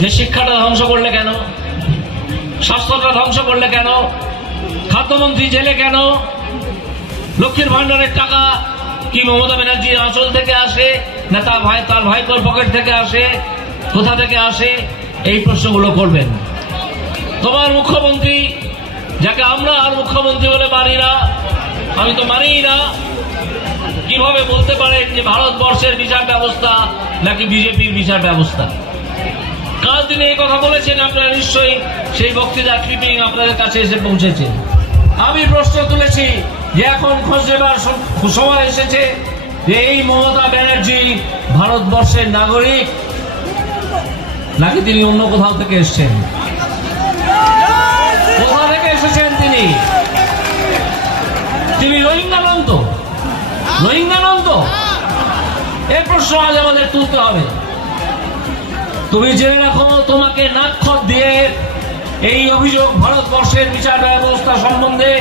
যে শিক্ষাটা ধ্বংস করলে কেন, স্বাস্থ্যটা ধ্বংস করলে কেন, খাদ্যমন্ত্রী জেলে কেন, লক্ষ্মীর ভান্ডারের টাকা কি মমতা ব্যানার্জির আঁচল থেকে আসে না তার ভাইপোর পকেট থেকে আসে, কোথা থেকে আসে, এই প্রশ্নগুলো করবেন। তোমার মুখ্যমন্ত্রী, যাকে আমরা আর মুখ্যমন্ত্রী বলে মানি না, আমি তো মানিই না, কিভাবে বলতে পারেন যে ভারতবর্ষের বিচার ব্যবস্থা নাকি বিজেপির বিচার ব্যবস্থা? কাল তিনি এই কথা বলেছেন, আপনারা নিশ্চয়ই সেই বক্তৃতা ক্লিপিং আপনাদের কাছে এসে পৌঁছেছে। আমি প্রশ্ন তুলেছি যে এখন খোঁজ নেবার সময় এসেছে যে এই মমতা ব্যানার্জি ভারতবর্ষের নাগরিক নাকি তিনি অন্য কোথাও থেকে এসছেন? কোথা থেকে এসেছেন তিনি রোহিঙ্গা নন তো? এই প্রশ্ন আজ আমাদের তুলতে হবে। তুমি জেনে রাখো, তোমাকে নাক্ষর দিয়ে এই অভিযোগ ভারতবর্ষের বিচার ব্যবস্থা সম্বন্ধে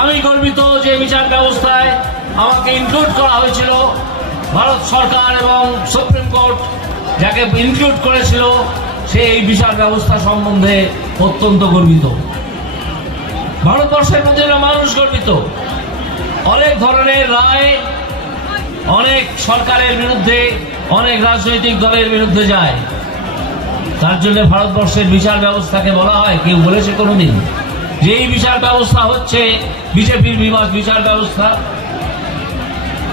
আমি গর্বিত যে বিচার ব্যবস্থায় আমাকে ইনক্লুড করা হয়েছিল। ভারত সরকার এবং সুপ্রিম কোর্ট যাকে ইনক্লুড করেছিল সে এই বিচার ব্যবস্থা সম্বন্ধে অত্যন্ত গর্বিত। ভারতবর্ষের মধ্যে মানুষ গর্বিত। অনেক ধরনের রায় অনেক সরকারের বিরুদ্ধে, অনেক রাজনৈতিক দলের বিরুদ্ধে যায়। তার জন্য ভারতবর্ষের বিচার ব্যবস্থাকে বলা হয়, কেউ বলেছে কোনোদিন যে এই বিচার ব্যবস্থা হচ্ছে বিজেপির বিচার ব্যবস্থা?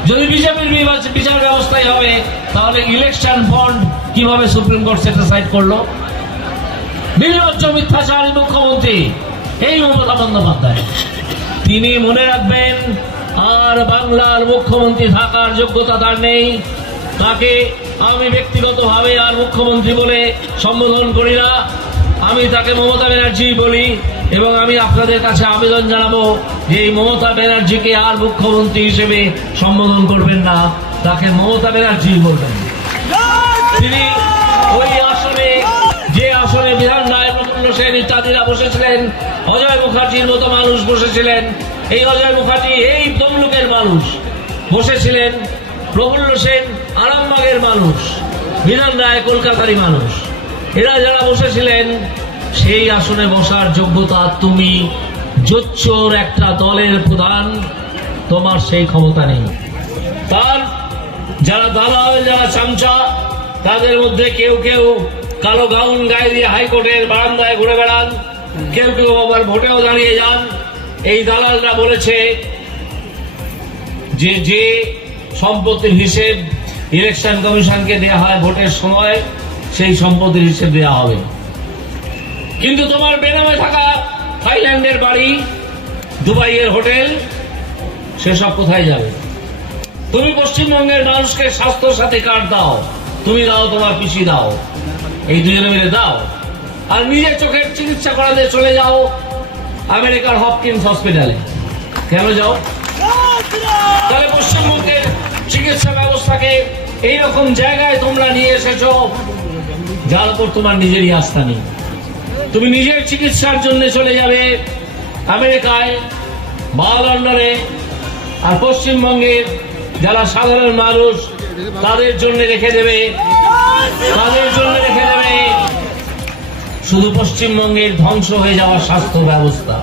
যদি বিজেপির বিচার ব্যবস্থাই হবে তাহলে ইলেকশন বন্ড কিভাবে সুপ্রিম কোর্ট সেটিসাইড করলো? নির্লজ্জ মিথ্যাচারী মুখ্যমন্ত্রী এই মমতা বন্দ্যোপাধ্যায়। তিনি মনে রাখবেন, আর বাংলার মুখ্যমন্ত্রী থাকার যোগ্যতা তার নেই। তাকে আমি ব্যক্তিগতভাবে আর মুখ্যমন্ত্রী বলে সম্বোধন করি না, আমি তাকে মমতা ব্যানার্জি বলি। এবং আমি আপনাদের কাছে আবেদন জানাবো যে এই মমতা ব্যানার্জিকে আর মুখ্যমন্ত্রী হিসেবে সম্বোধন করবেন না, তাকে মমতা ব্যানার্জি বলবেন। তিনি ওই আসনে, যে আসনে বিধান রায়, প্রফুল্ল সেন ইত্যাদিরা বসেছিলেন, অজয় মুখার্জির মতো মানুষ বসেছিলেন। এই অজয় মুখার্জি এই তমলুকের মানুষ বসেছিলেন, প্রফুল্ল সেন আরামবাগের মানুষ, বিধান রায় কলকাতারই মানুষ। এরা যারা বসেছিলেন সেই আসনে বসার যোগ্যতা তুমি জোচ্চোর একটা দলের প্রধান, তোমার সেই ক্ষমতা নেই। তার যারা দালাল, যারা চামচা, তাদের মধ্যে কেউ কেউ কালো গাউন গায়ে দিয়ে হাইকোর্টের বারান্দায় ঘুরে বেড়ান, কেউ কেউ আবার ভোটেও দাঁড়িয়ে যান। এই দালালরা বলেছে যে সম্পত্তির হিসেব ইলেকশন কমিশনকে দেওয়া হয় ভোটের সময়, সেই সম্পত্তির হিসেব দেওয়া হবে। কিন্তু তোমার বেনামে থাকা থাইল্যান্ডের বাড়ি, দুবাইয়ের হোটেল, সেসব কোথায় যাবে? তুমি পশ্চিমবঙ্গের মানুষকে স্বাস্থ্য সাথী কার্ড দাও, তুমি দাও, তোমার পিসি দাও, এই দুজনে মিলে দাও, আর নিজের চোখের চিকিৎসা করাতে চলে যাও আমেরিকার হপকিন্স হসপিটালে। কেন যাও? তাহলে পশ্চিমবঙ্গের চিকিৎসা ব্যবস্থাকে এইরকম জায়গায় তোমরা নিয়ে এসেছো যার উপর তোমার নিজেরই আস্থা নেই। তুমি নিজের চিকিৎসার জন্য চলে যাবে আমেরিকায় বা লন্ডনে, আর পশ্চিমবঙ্গের যারা সাধারণ মানুষ তাদের জন্য রেখে দেবে শুধু পশ্চিমবঙ্গের ধ্বংস হয়ে যাওয়া স্বাস্থ্য ব্যবস্থা।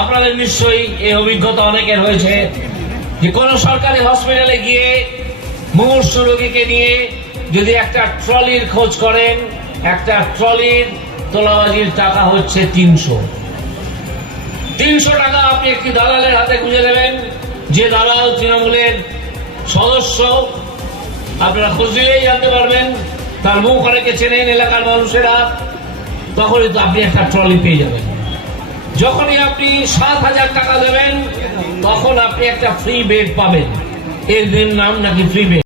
আপনাদের নিশ্চয়ই এই অভিজ্ঞতা অনেকের হয়েছে যে কোন সরকারি হসপিটালে গিয়ে মুমূর্ষু রোগীকে নিয়ে যদি একটা ট্রলির খোঁজ করেন, একটা ট্রলির তোলাবাজির টাকা হচ্ছে 300 টাকা। আপনি একটি দালালের হাতে গুঁজে দেবেন, যে দালাল তৃণমূলের সদস্য, আপনারা খোঁজ দিলেই জানতে পারবেন, তার মুখ অনেকে চেনেন এলাকার মানুষেরা, তখনই তো আপনি একটা ট্রলি পেয়ে যাবেন। যখনই আপনি 7,000 টাকা দেবেন তখন আপনি একটা ফ্রি বেড পাবেন। এর নাম নাকি ফ্রি বেড।